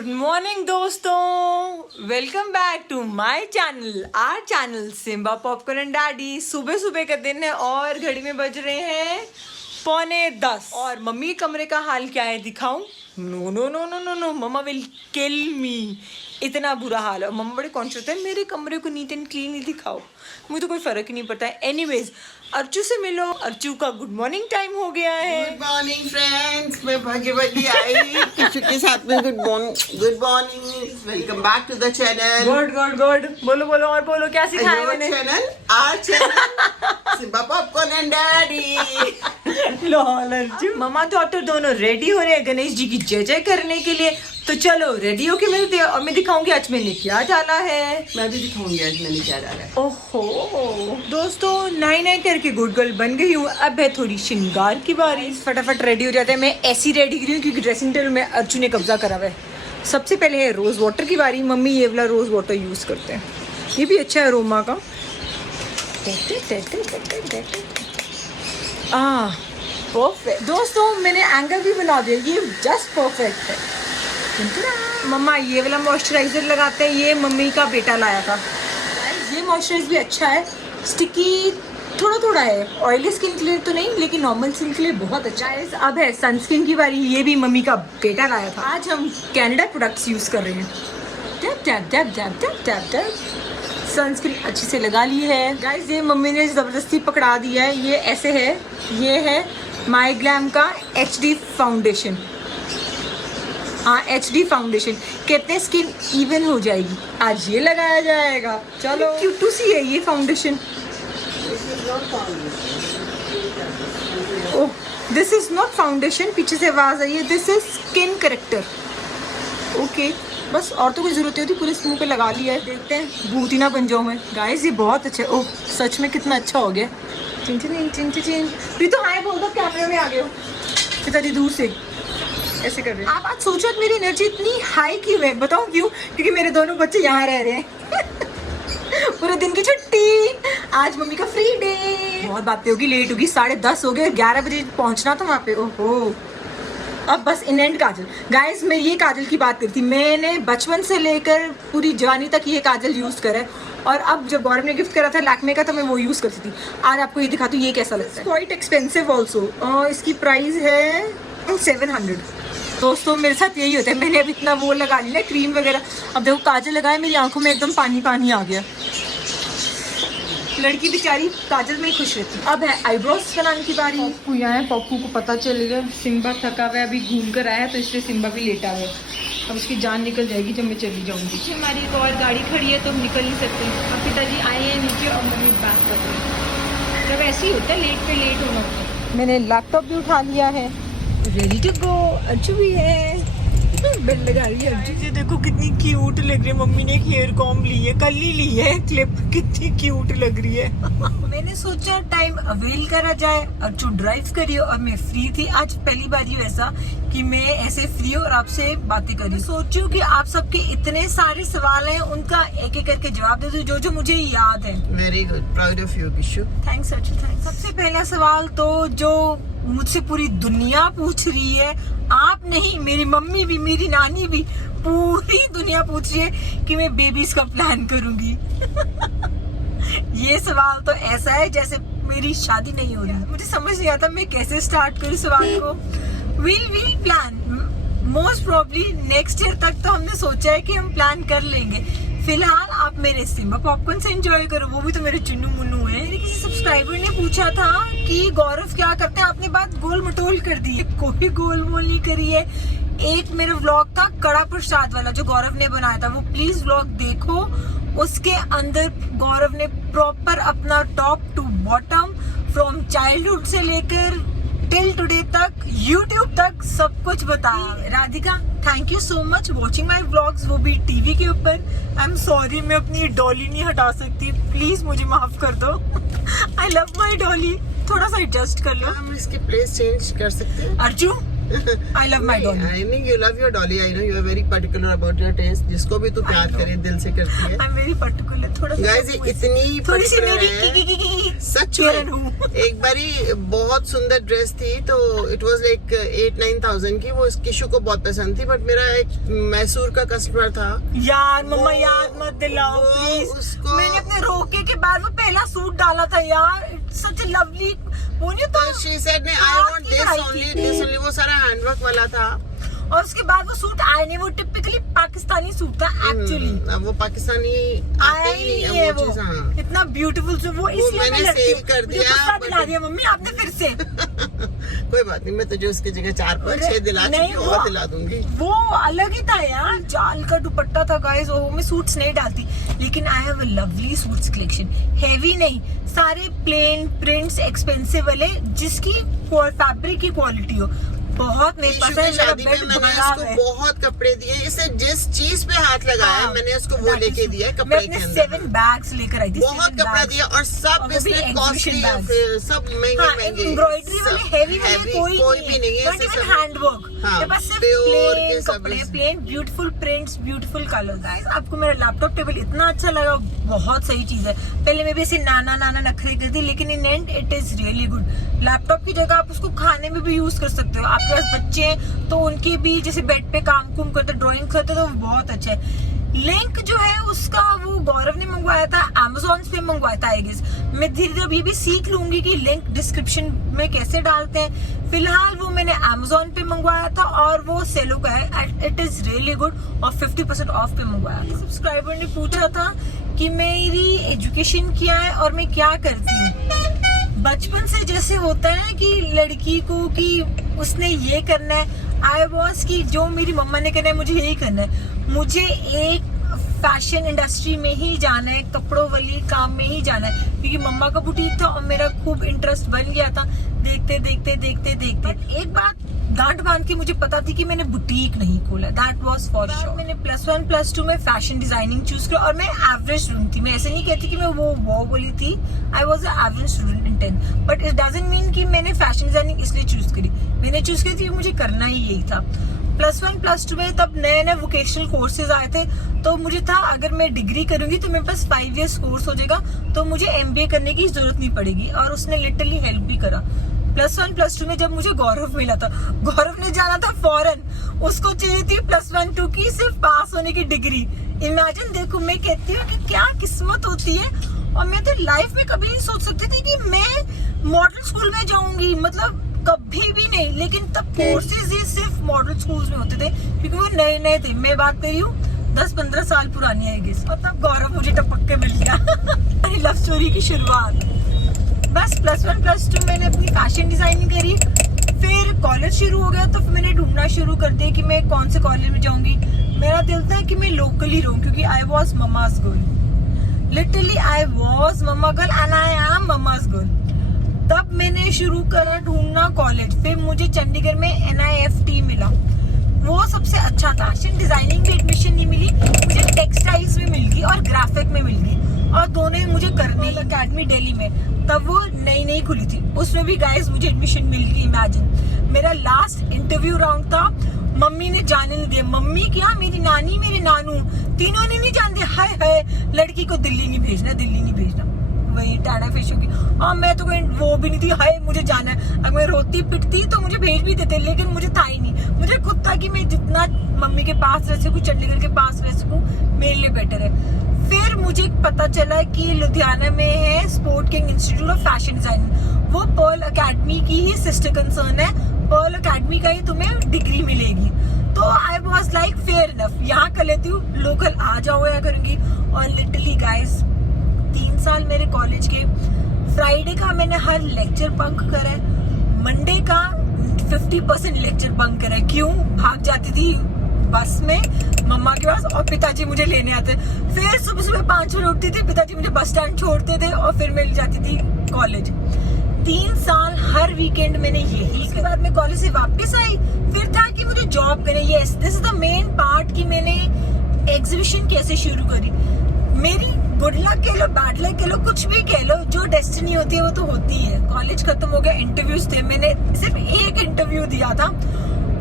Good morning दोस्तों, welcome back to my channel, our channel Simba popcorn and daddy. सुबह सुबह का दिन है और घड़ी में बज रहे हैं 9:45 और मम्मी के कमरे का हाल क्या है दिखाऊं? No no no no no no, mamma will kill me. इतना बुरा हाल है। मम्मा बड़े कॉन्शियस है मेरे कमरे को नीट एंड क्लीन ही दिखाओ, मुझे तो कोई फर्क ही नहीं पड़ता है। एनीवेज, अर्चू से मिलो। अर्चू का गुड मॉर्निंग टाइम हो गया है। गुड मॉर्निंग फ्रेंड्स, मैं भाग्यवती आई किशु के साथ में। Good morning, welcome back to the channel. Good good good, बोलो बोलो और बोलो, क्या सिखाया मैंने? Channel our channel Simba popcorn and daddy. Lol Archu. मम्मा डॉक्टर दोनों रेडी हो रहे हैं गणेश जी की जय जय करने के लिए, तो चलो रेडी होके मिलते हैं और मैं दिखाऊंगी आज मैंने क्या डाला है। मैं भी दिखाऊंगी आज मैंने क्या डाला है। ओहो दोस्तों, नाई नाई करके गुड गर्ल बन गई हूँ। अब है थोड़ी श्रृंगार की बारी। फटाफट रेडी हो जाते हैं। मैं ऐसी रेडी करी हूँ क्योंकि ड्रेसिंग टेबल में अर्चू ने कब्जा करा हुआ है। सबसे पहले है रोज वाटर की बारी। मम्मी ये वाला रोज वाटर यूज करते हैं, ये भी अच्छा है रोमा का। परफेक्ट दोस्तों, मैंने एंगल भी बना दिया, ये जस्ट परफेक्ट है। मम्मा ये वाला मॉइस्चराइजर लगाते हैं, ये मम्मी का बेटा लाया था। ये मॉइस्चराइजर भी अच्छा है, स्टिकी थोड़ा थोड़ा है, ऑयली स्किन के लिए तो नहीं लेकिन नॉर्मल स्किन के लिए बहुत अच्छा है। अब है सनस्क्रीन की बारी। ये भी मम्मी का बेटा लाया था। आज हम कैनेडा प्रोडक्ट्स यूज कर रहे हैं। Tap tap tap tap tap tap tap. Sunscreen अच्छे से लगा ली है। गाइस ये मम्मी ने ज़बरदस्ती पकड़ा दिया है। ये ऐसे है, ये है माई ग्लैम का HD फाउंडेशन। हाँ, HD फाउंडेशन कहते हैं स्किन इवन हो जाएगी। आज ये लगाया जाएगा। चलो क्यूटू सी है ये foundation. Oh, this is not foundation, पीछे से आवाज आई है। This is skin character. Okay, बस और तो कुछ जरूरत नहीं होती, पूरे मुंह पे लगा लिया है। देखते हैं भूत ही ना बन जाऊँ मैं। गाइस ये बहुत अच्छा है। ओह सच में कितना अच्छा हो गया। चिन चिन चिन चिन। तो हाय बोल दो, कैमरे में आ गए हो कितनी दूर से ऐसे कर रहे हैं। आप आज सोचो मेरी एनर्जी इतनी हाई क्यों है? बताओ क्यों? क्योंकि मेरे दोनों बच्चे यहाँ रह रहे हैं। पूरे दिन की छुट्टी, आज मम्मी का फ्री डे। बहुत बातें होगी, लेट होगी, 10:30 हो गए, 11 बजे पहुँचना था वहाँ पे। ओहो, अब बस इन एंड काजल। गाइस मैं ये काजल की बात करती, मैंने बचपन से लेकर पूरी जवानी तक ये काजल यूज़ करा है और अब जब गौरव ने गिफ्ट करा था लैक्मे का तो मैं वो यूज़ करती थी। आज आपको ये दिखाती हूँ ये कैसा लगता है। Quite expensive also. इसकी प्राइस है 700। दोस्तों मेरे साथ यही होता है, मैंने अब इतना वो लगा लिया क्रीम वगैरह। अब देखो काजल लगाए, मेरी आंखों में एकदम पानी पानी आ गया। लड़की बेचारी काजल में ही खुश रहती। अब है आईब्रोज बनाने की बारी। पप्पू यहाँ है, पप्पू को पता चल गया सिम्बा थका हुआ है, अभी घूम कर आया तो इसलिए सिम्बा भी लेटा है। अब उसकी जान निकल जाएगी जब मैं चली जाऊँगी। हमारी एक और गाड़ी खड़ी है तो हम निकल नहीं सकते। अब पिताजी आए हैं नीचे और मम्मी बात कर रही है। जब ऐसे ही होता है, लेट पे लेट होना होता है। मैंने लैपटॉप भी उठा लिया है, रेडी टू गो। अर्चू भी है, बेल लगा रही है अर्चू। ये देखो कितनी क्यूट लग रही है। मम्मी ने एक हेयर कॉम्ब ली है, कल ही ली है क्लिप, कितनी क्यूट लग रही है। मैंने सोचा टाइम अवेल करा जाए। अर्चू ड्राइव करी और मैं फ्री थी। आज पहली बार ही ऐसा कि मैं ऐसे फ्री और आपसे बातें करी। सोचू कि आप सबके इतने सारे सवाल हैं, उनका एक एक करके जवाब दे दूं जो मुझे याद है। Very good, proud of you Kishu. Thanks Archu, thanks. सबसे पहला सवाल तो जो मुझसे पूरी दुनिया पूछ रही है, आप नहीं, मेरी मम्मी भी, मेरी नानी भी, पूरी दुनिया पूछ रही है कि मैं बेबीज का प्लान करूंगी। ये सवाल तो ऐसा है जैसे मेरी शादी नहीं हो रही। मुझे समझ नहीं आता मैं कैसे स्टार्ट करूं सवाल को। Will plan most probably next year तक तो हमने सोचा है कि हम प्लान कर लेंगे। फिलहाल आप मेरे सिम्बा पॉपकॉर्न से एंजॉय करो, वो भी तो मेरे चुन्नू मुन्नू है। मेरे किसी सब्सक्राइबर ने पूछा था कि गौरव क्या करते हैं, आपने बात गोल मटोल कर दी है। कोई गोल मोल नहीं करी है। एक मेरा व्लॉग था कड़ा प्रसाद वाला जो गौरव ने बनाया था, वो प्लीज व्लॉग देखो। उसके अंदर गौरव ने प्रॉपर अपना top to bottom from childhood से लेकर टिल टुडे तक, यूट्यूब तक सब कुछ बताया। Radhika thank you so much watching my vlogs, वो भी टीवी के ऊपर। आई एम सॉरी मैं अपनी डॉली नहीं हटा सकती, प्लीज मुझे माफ कर दो। आई लव माई डॉली, थोड़ा सा एडजस्ट कर लो। हम इसके प्लेस चेंज कर सकते हैं। Arju I love my dolly. I think you love your dolly. I know you are very particular about your taste. जिसको भी तू प्यार करे दिल से करती है. I'm very particular. थोड़ा Guys, ये इतनी थोड़ी सी particular मेरी है. सच Karen में हूँ. एक बारी बहुत सुंदर ड्रेस थी तो it was like 8-9,000 की. वो किशु को बहुत पसंद थी बट मेरा एक मैसूर का कस्टमर था. यार मम्मा याद मत दिलाओ प्लीज. उसको मैंने अपने रोके के बाद वो पहला सूट डाला था यार. Such lovely. वो नहीं तो she said I want this only. वो सारा हैंडवर्क वाला था. और उसके बाद वो सूट आए नहीं. वो टिपिकली पाकिस्तानी सूट था एक्चुअली. अब वो पाकिस्तानी आते ही नहीं है अब वो वो. चीज़. हाँ. इतना ब्यूटीफुल से वो इसलिए मैंने मैं लड़ती सेव हूँ. कर मुझे दिया, गुस्सा but- दिला दिया मम्मी आपने फिर से. कोई बात नहीं, मैं तुझे उसकी जगह 4-5-6 दिला नहीं, चुकी हूँ, वो- और दिला दूंगी. वो अलग ही था यार. जाल का दुपट्टा था गाइस. वो मैं सूट्स नहीं डालती लेकिन I have a lovely suits collection. Heavy नहीं, सारे प्लेन प्रिंट्स एक्सपेंसिव वाले जिसकी फैब्रिक की क्वालिटी हो. बहुत मेरे ईशु पसंद की है. मेरा शादी में बेड मैंने बड़ा इसको है. बहुत कपड़े दिए. इसे जिस चीज पे हाथ लगाया हाँ, मैंने उसको वो that लेके is- दिया है मैं कपड़े अपने के 7 अंदर. बैग्स लेकर आई थी. बहुत 7 कपड़ा bags. दिया और और सब वो भी इसमें exhibition कॉस्टली bags. सब हाँ, महंगे महंगे. एम्ब्रॉयडरी वाले हैवी वाले heavy कोई भी नहीं है. नॉट ऐसे इवन सब हैंडवर्क. हाँ, मेरे पास सिर्फ pure प्लेन के सब कपड़े, ऐसे. Plain beautiful prints, beautiful colours. Guys आपको मेरा लैपटॉप टेबल इतना अच्छा लगा. बहुत सही चीज है. पहले मैं भी ऐसे नाना नखरे करती थी लेकिन in and it is really good. Laptop की जगह आप उसको खाने में भी यूज कर सकते हो. आपके पास बच्चे हैं तो उनके भी जैसे बेड पे काम कुम करते, ड्राइंग करते तो बहुत अच्छा है. लिंक जो है उसका वो गौरव ने मंगवाया था. Amazon पे मंगवाया था आई गेस. मैं धीरे धीरे ये भी सीख लूंगी कि लिंक डिस्क्रिप्शन में कैसे डालते हैं. फिलहाल वो मैंने Amazon पे मंगवाया था और वो सेलो का है. इट इज रियली गुड और 50% ऑफ पे मंगवाया था. सब्सक्राइबर ने पूछा था कि मेरी एजुकेशन क्या है और मैं क्या करती हूँ. बचपन से जैसे होता है ना कि लड़की को कि उसने ये करना है. आई वॉज कि जो मेरी मम्मा ने करना है मुझे यही करना है. मुझे एक फैशन इंडस्ट्री में ही जाना है, कपड़ों वाली काम में ही जाना है क्योंकि मम्मा का बुटीक था और मेरा खूब इंटरेस्ट बन गया था देखते देखते. एक बात गांठ बांध के मुझे पता थी कि मैंने बुटीक नहीं खोला. That was for sure. मैंने +1 +2 में फैशन डिजाइनिंग चूज किया और मैं एवरेज स्टूडेंट थी. मैं ऐसे नहीं कहती कि मैं वो बोली थी. I was a average student in 10th but it doesn't mean कि मैंने फैशन डिजाइनिंग इसलिए चूज करी. मैंने चूज करी थी मुझे करना ही यही था. +1 +2 में तब नए वोकेशनल कोर्सेज आए थे तो मुझे था अगर मैं डिग्री करूंगी तो मेरे पास 5 years कोर्स हो जाएगा तो मुझे MBA करने की जरूरत नहीं पड़ेगी और उसने लिटरली हेल्प भी करा. +1 +2 में जब मुझे गौरव मिला था, गौरव ने जाना था फॉरेन. उसको चाहिए थी +1 2 की सिर्फ पास होने की डिग्री. इमेजिन. देखो मैं कहती हूँ कि क्या किस्मत होती है. और मैं तो लाइफ में कभी नहीं सोच सकती थी कि मैं मॉडल स्कूल में जाऊंगी. मतलब कभी भी नहीं. लेकिन तब कोर्सेज ही सिर्फ मॉडल स्कूल्स में होते थे क्योंकि वो नए थे. मैं बात कर रही हूँ 10-15 साल पुरानी है गेस. और तब गौरव मुझे टपक के मिल गया. मेरी लव स्टोरी की शुरुआत. बस +1 +2 मैंने अपनी फैशन डिजाइनिंग करी. फिर कॉलेज शुरू हो गया तो फिर मैंने ढूंढना शुरू कर दिया कि मैं कौन से कॉलेज में जाऊंगी. मेरा दिल था कि मैं लोकल ही रहूं क्योंकि I was mama's girl. Literally I was mama girl and I am mama's girl. तब मैंने शुरू करा ढूंढना कॉलेज. फिर मुझे चंडीगढ़ में NIFT मिला. वो सबसे अच्छा था. फैशन डिजाइनिंग में एडमिशन नहीं मिली मुझे. टेक्सटाइल्स में मिल गई और ग्राफिक में मिल गई और दोनों ही मुझे करने. अकेडमी दिल्ली में तब वो नई खुली थी. उसमें भी गाइस मुझे एडमिशन मिल गई. इमेजिन. मेरा लास्ट इंटरव्यू राउंड था. मम्मी ने जाने नहीं दिया. मम्मी क्या, मेरी नानी, मेरे नानू, तीनों ने नहीं जानते. हाय लड़की को दिल्ली नहीं भेजना. वही टाना फिश होगी. और मैं तो कोई वो भी नहीं थी. हाय मुझे जाना है. अगर मैं रोती पिटती तो मुझे भेज भी देते लेकिन मुझे था ही नहीं. मुझे खुद था कि मैं जितना मम्मी के पास रह सकूं, चंडीगढ़ के पास रह सकूं, मेरे लिए बेटर है. फिर मुझे पता चला कि लुधियाना में है sport king institute of fashion designing. वो पर्ल अकेडमी की ही सिस्टर कंसर्न है. पर्ल अकेडमी का ही तुम्हें डिग्री मिलेगी. तो I was like fair enough, यहाँ कर लेती हूँ, लोकल आ जाओ या करूंगी. और लिटरली गाइस 3 साल मेरे कॉलेज के. फ्राइडे का मैंने हर लेक्चर बंक करा है. मंडे का 50% लेक्चर बंक करा है. क्यों? भाग जाती थी बस में मम्मा के पास और पिताजी मुझे लेने आते. फिर सुबह 5 बजे उठती थी, पिताजी मुझे बस स्टैंड छोड़ते थे और फिर मिल जाती थी कॉलेज. 3 साल हर वीकेंड मैंने यही. उसके बाद मैं कॉलेज से वापस आई. फिर था कि मुझे जॉब करनी. Yes, this is the main part कि मैंने एग्जीबिशन कैसे शुरू करी. मेरी गुड लक कह लो, बैड लक कह लो, कुछ भी कह लो, जो डेस्टिनी होती है वो तो होती है. कॉलेज खत्म हो गया, इंटरव्यूज थे. मैंने सिर्फ एक इंटरव्यू दिया था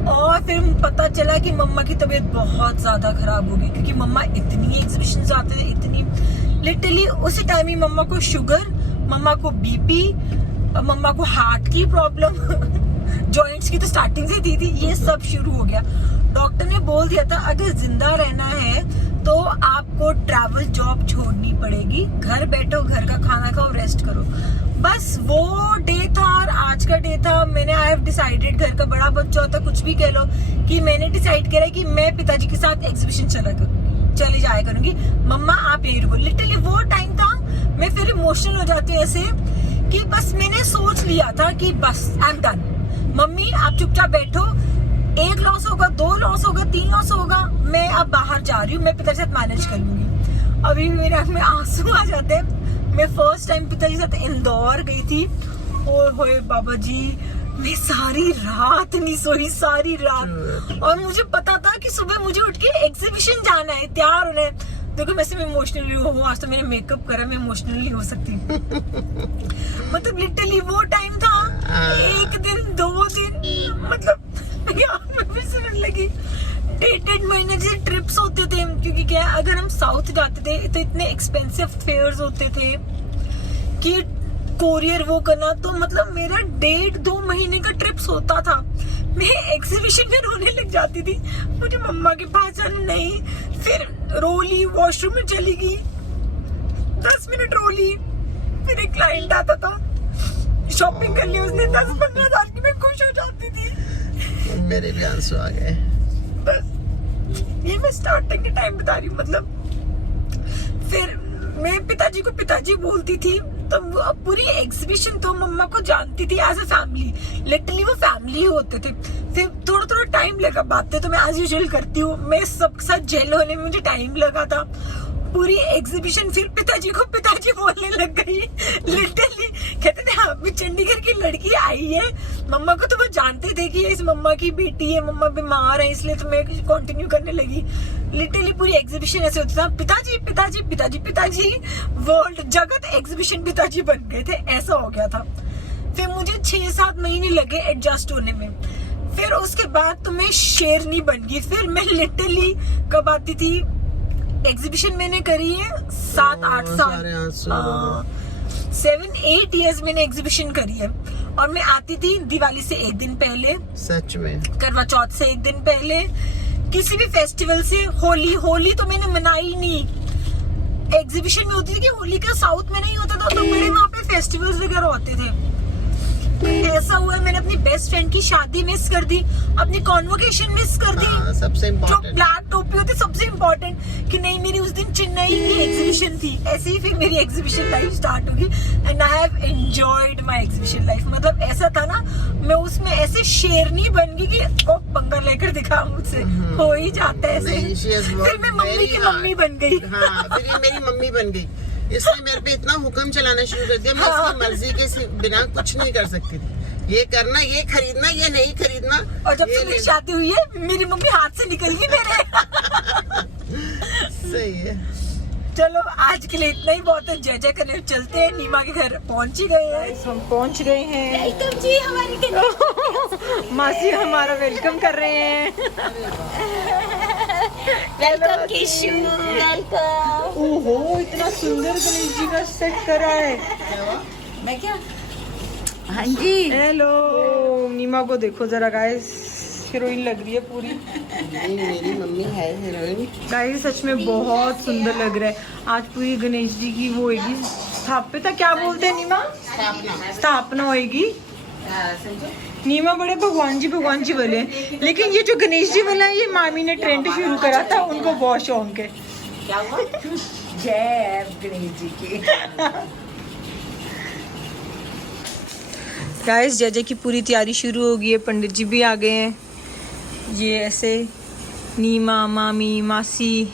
और फिर पता चला कि मम्मा की तबीयत बहुत ज्यादा खराब हो गई, क्योंकि मम्मा इतनी एग्जीबिशन जाते थे, इतनी लिटरली उसी टाइम ही मम्मा को शुगर, मम्मा को बीपी, मम्मा को हार्ट की प्रॉब्लम जॉइंट्स की तो स्टार्टिंग से थी ये सब शुरू हो गया। डॉक्टर ने बोल दिया था अगर जिंदा रहना है तो आपको ट्रैवल जॉब छोड़नी पड़ेगी, घर बैठो, घर का खाना खाओ, रेस्ट करो। बस वो डे था और आज का डे था। मैंने आई हैव डिसाइडेड, घर का बड़ा बच्चा होता कुछ भी कह लो, कि मैंने डिसाइड करा कि मैं पिताजी के साथ एग्जीबिशन चली जाया करूंगी। मम्मा आप यही रुको। लिटरली वो टाइम था, मैं फिर इमोशनल हो जाती हूँ ऐसे कि बस मैंने सोच लिया था कि बस आई एम डन। मम्मी आप चुपचाप बैठो, 1 लॉस होगा, 2 लॉस होगा, 3 लॉस होगा, मैं अब बाहर जा रही हूँ, मैं पिताजी के साथ मैनेज कर लूंगी। अभी मेरे आंख में आंसू आ जाते हैं। मैं फर्स्ट टाइम पिताजी के साथ इंदौर गई थी, और होए बाबा जी मैं सारी रात नहीं सोई, सारी रात। और मुझे पता था कि सुबह मुझे उठ के एग्जीबिशन जाना है, तैयार होना है। देखो वैसे मैं इमोशनली हूँ, आज तो मैंने मेकअप करा, मैं इमोशनली हो सकती हूँ। मतलब लिटरली वो टाइम था, 1 दिन 2 दिन, मतलब लगी 1.5 महीने से ट्रिप्स होते थे। क्योंकि क्या है, अगर हम साउथ जाते थे तो इतने एक्सपेंसिव फेयर्स होते थे कि कोरियर वो करना, तो मतलब मेरा 1.5-2 महीने का ट्रिप्स होता था। मैं एग्जीबिशन में रोने लग जाती थी, मुझे मम्मा के पास जाना नहीं। फिर रोली, वॉशरूम में चली गई, 10 मिनट रोली, फिर एक क्लाइंट आता था, शॉपिंग कर ली उसने 10-15 हज़ार की, मैं खुश हो जाती थी। मेरे भी आंसू आ गए। बस ये मैं स्टार्टिंग के टाइम बता रही हूँ। मतलब फिर मैं पिताजी को पिताजी बोलती थी, तो पूरी एग्जीबिशन तो मम्मा को जानती थी एज अ फैमिली, लिटरली वो फैमिली होते थे। फिर थोड़ा थोड़ा टाइम लगा, बातें तो मैं एज यूजुअल करती हूँ, मैं सबके साथ जेल होने में मुझे टाइम लगा था पूरी एग्जीबिशन। फिर पिताजी को पिताजी बोलने लग गई, लिटरली कहते थे हाँ भी चंडीगढ़ की लड़की आई है। मम्मा को तो वो जानते थे कि इस मम्मा की बेटी है, मम्मा बीमार है, इसलिए तो मैं कंटिन्यू करने लगी। लिटरली पूरी एग्जीबिशन ऐसे होता था, पिताजी पिताजी पिताजी पिताजी, वर्ल्ड जगत एग्जीबिशन पिताजी बन गए थे, ऐसा हो गया था। फिर मुझे 6-7 महीने लगे एडजस्ट होने में। फिर उसके बाद तो मैं शेरनी बन गई। फिर मैं लिटरली कब आती थी, एग्जीबिशन मैंने करी है 7-8 साल, 7-8 इयर्स मैंने एग्जीबिशन करी है। और मैं आती थी दिवाली से 1 दिन पहले, सच में करवा चौथ से 1 दिन पहले, किसी भी फेस्टिवल से। होली तो मैंने मनाई नहीं, एग्जीबिशन में होती थी कि होली का साउथ में नहीं होता था, तो मेरे वहाँ पे फेस्टिवल्स वगैरह होते थे। ऐसा हुआ मैंने अपनी बेस्ट फ्रेंड की शादी मिस कर दी, अपनी कॉन्वोकेशन मिस कर दी, सबसे जो इम्पोर्टेंट ब्लैक टोपी होती सबसे इम्पोर्टेंट, कि नहीं मेरी उस दिन चेन्नई की एग्जीबिशन थी। ऐसे ही फिर मेरी एग्जीबिशन लाइफ स्टार्ट होगी, and I have enjoyed my exhibition life. मतलब ऐसा था ना, मैं उसमें ऐसे शेरनी बन गई कि ओ पंगा लेकर दिखा, मुझसे हो ही जाता है ऐसे। फिर मैं मम्मी की मम्मी बन गई। हाँ, फिर ये मेरी मम्मी बन गई, इसने मेरे पे इतना हुक्म चलाना शुरू कर दिया, मैं इसकी मर्जी के बिना कुछ नहीं कर सकती थी। ये करना, ये खरीदना, ये नहीं खरीदना। और जब से मेरी शादी हुई है, मेरी मम्मी हाथ से निकल गई मेरे। सही है। चलो आज के लिए इतना ही बहुत है, जय जय करने चलते हैं। नीमा के घर पहुंच ही गए हैं, हम पहुंच गए हैं। वेलकम जी हमारी मासी हमारा वेलकम कर रहे हैं। Welcome Kishu, welcome. ओहो इतना सुंदर गणेश जी का सेट करा है। मैं क्या? हाँ जी, हेलो, नीमा को देखो जरा गाइस, हीरोइन लग रही है पूरी। मेरी मम्मी है हीरोइन। गाइस सच में बहुत सुंदर लग रहा है। आज पूरी गणेश जी की वो होगी स्थापिता, क्या बोलते हैं नीमा, स्थापना होगी। नीमा बड़े भगवान जी वाले हैं, लेकिन ये जो गणेश जी वाला है ये मामी ने ट्रेंड शुरू करा था, उनको बहुत शौक है। क्या हुआ? जय गणेश जी की। गाइस जय जय की पूरी तैयारी शुरू हो गई है, पंडित जी भी आ गए हैं। ये ऐसे नीमा, मामी, मासी,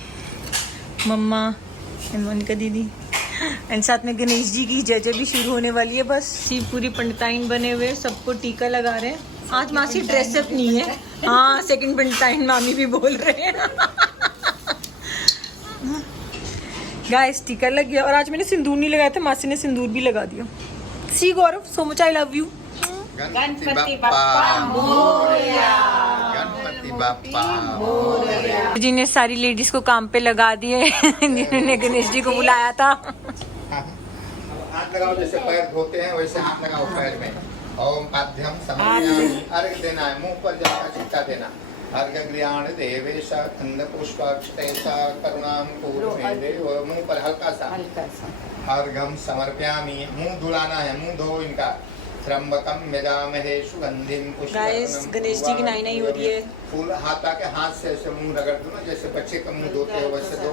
मम्मा एंड मोनिका दीदी, एंड साथ में गणेश जी की जय जय भी शुरू होने वाली है। बस ये पूरी पंडिताइन बने हुए, सबको टीका लगा रहे हैं। आज मासी ड्रेसअप नहीं है, हाँ सेकंड पंडिताइन मामी भी बोल रहे हैं। गाइस टीका लग गया, और आज मैंने सिंदूर नहीं लगाया था, मासी ने सिंदूर भी लगा दिया। See Gaurav, so much I love you. Ganpati Bappa Morya. Bappa. Ji ने सारी लेडीज को काम पे लगा दिए जिन्होंने गणेश जी को बुलाया था। हाथ लगाओ, जैसे पैर धोते हैं वैसे हाथ लगाओ पैर में। ओम पाद्यम समर्पयामि। अर्घ देना है, मुंह पर जल का छिटका देना। अर्घग्रहण देवेश खंड पुष्पाक्षतेश करुणाम पूर्णे और मुंह पर हल्का सा अर्घम समर्पयामि। मुंह धुलाना है, मुंह धो इनका। त्र्यंबकम यजामहे सुगंधिम पुष्पवर्धनम। गणेश जी की नाई हो रही है। फूल हाथ आके हाथ से ऐसे मुंह रगड़ दो ना, जैसे बच्चे का मुंह धोते हो वैसे दो।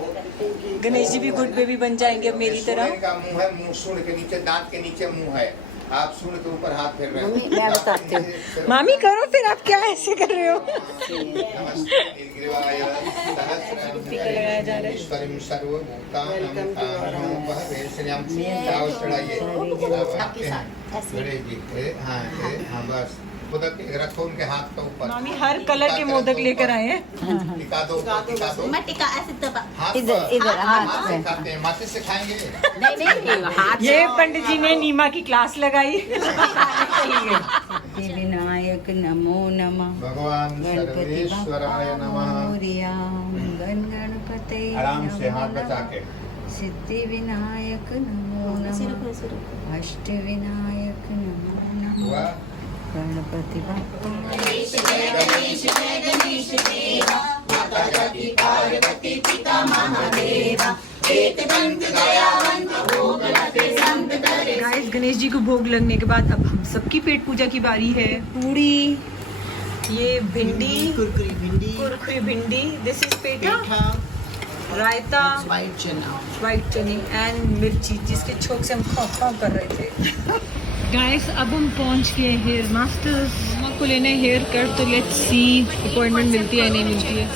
गणेश जी भी गुड बेबी बन जाएंगे अब मेरी तरह। सूर्य का मुंह है, मुंह सूर्य के नीचे, दांत के नीचे मुंह है। आप सूर्य के ऊपर हाथ फेर रहे हैं। मैं बताती हूँ। मामी करो फिर, आप क्या ऐसे कर रहे हो? लगाया जा रहा है। ईश्वरीं सर्वभूतानां तानोपहवेशन्यां। चावल चढ़ाइए। हाँ बस। मोदक रखो उनके हाथ के ऊपर। मामी हर कलर के मोदक लेकर आए हैं। टिका दो, टिका दो। मैं टिका ऐसे दबा। हाथ इधर पर। इधर हाथ हाथ पे। से खाते हैं, माथे से खाएंगे। नहीं हाथ ये पंडित जी ने नीमा की क्लास लगाई। विनायक नमो नमः। भगवान गणपति सर्वेश्वराय नमः। मोरया। गणपते आराम से हाथ बचा के। सिद्धि विनायक नमो नमः। अष्ट विनायक नमो नमः। हुआ? गणपति बप्पा। गाइस गणेश जी को भोग लगने के बाद अब हम सबकी पेट पूजा की बारी है। पूरी, ये भिंडी, कुरकुरी भिंडी, this is petha, raita, white चने एंड मिर्ची जिसके छोक से हम खाओ कर रहे थे। गाइस अब हम पहुंच गए हेयर मास्टर्स। मम्मा को लेना है हेयर कट, तो लेट्स सी अपॉइंटमेंट मिलती है नहीं मिलती है।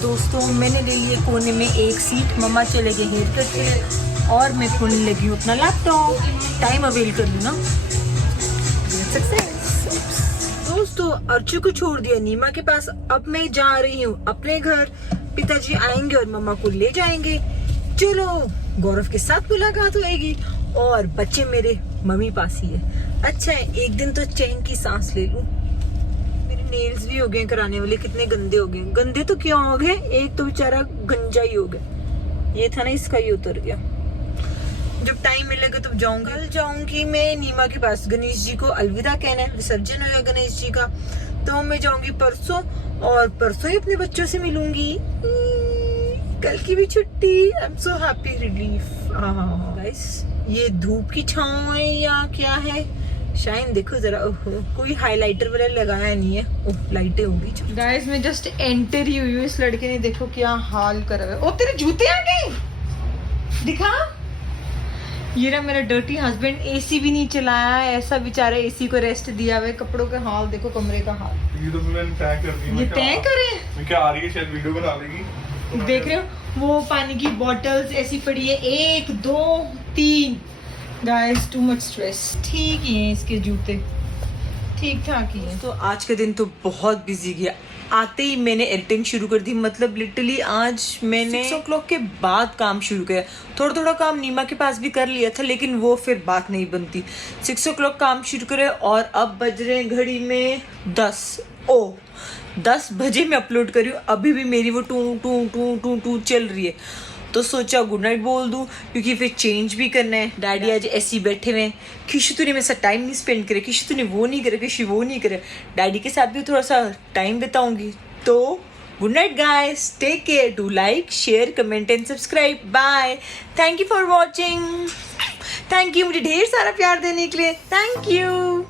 दोस्तों मैंने ले लिए कोने में एक सीट, मम्मा चले गए हेयर कट के लिए और मैं खोलने लगी हूँ अपना लैपटॉप। टाइम अवेल कर लूँ ना। दोस्तों अर्चू को छोड़ दिया नीमा के पास, अब मैं जा रही हूँ अपने घर। पिताजी आएंगे और मम्मा को ले जाएंगे। चलो गौरव के साथ मुलाकात होएगी और बच्चे मेरे मम्मी पास ही है। अच्छा है एक दिन तो चैन की सांस ले लूं। मेरे नेल्स भी हो गए कराने वाले, कितने गंदे हो गए। गंदे तो क्यों हो गए, एक तो बेचारा गंजा ही हो गया। ये था ना, इसका ही उतर गया। जब टाइम मिलेगा तब जाऊंगी। कल जाऊंगी मैं नीमा के पास, गणेश जी को अलविदा कहना है, विसर्जन होगा गणेश जी का। तो मैं जाऊंगी परसों और परसों ही अपने बच्चों से मिलूंगी। कल की भी छुट्टी। I am so happy, relief. हाँ गाइस, ये धूप की छांव है या क्या है? शाइन देखो जरा। ओहो, कोई हाइलाइटर वगैरह लगाया नहीं है। ओह लाइटें होगी। गाइस मैं जस्ट एंटर ही हुई हूँ, इस लड़के ने देखो क्या हाल करा है। ओ तेरे जूते आ गए, दिखा। ये रहा मेरा डर्टी हस्बैंड, एसी भी नहीं चलाया है, ऐसा बेचारा एसी को रेस्ट दिया हुआ है। कपड़ों का हाल देखो, कमरे का हाल। ये तो मैंने तय कर दी। ये तय करे, मैं क्या आ रही है, शायद वीडियो बना लेगी। तो देख रहे हो वो पानी की बॉटल्स ऐसी पड़ी है, 1 2 3। Guys too much stress. ठीक ही है इसके जूते, ठीक ठाक ही है। तो आज का दिन तो बहुत बिजी गया। आते ही मैंने एडिटिंग शुरू कर दी, मतलब लिटरली आज मैंने 6 o'clock के बाद काम शुरू किया। थोड़ा थोड़ा काम नीमा के पास भी कर लिया था, लेकिन वो फिर बात नहीं बनती। 6 o'clock काम शुरू करे और अब बज रहे हैं घड़ी में 10 बजे मैं अपलोड कर रही हूँ। अभी भी मेरी वो टू टू टू टू टू चल रही है। तो सोचा गुड नाइट बोल दूं, क्योंकि फिर चेंज भी करना है। डैडी आज ऐसे ही बैठे हुए हैं। किशु तूने मेरे साथ टाइम नहीं स्पेंड करे, किशु तूने वो नहीं करे, किशु वो नहीं करे। डैडी के साथ भी थोड़ा सा टाइम बिताऊंगी। तो good night guys, take care, do like share comment and subscribe. Bye, thank you for watching. Thank you मुझे ढेर सारा प्यार देने के लिए। Thank you.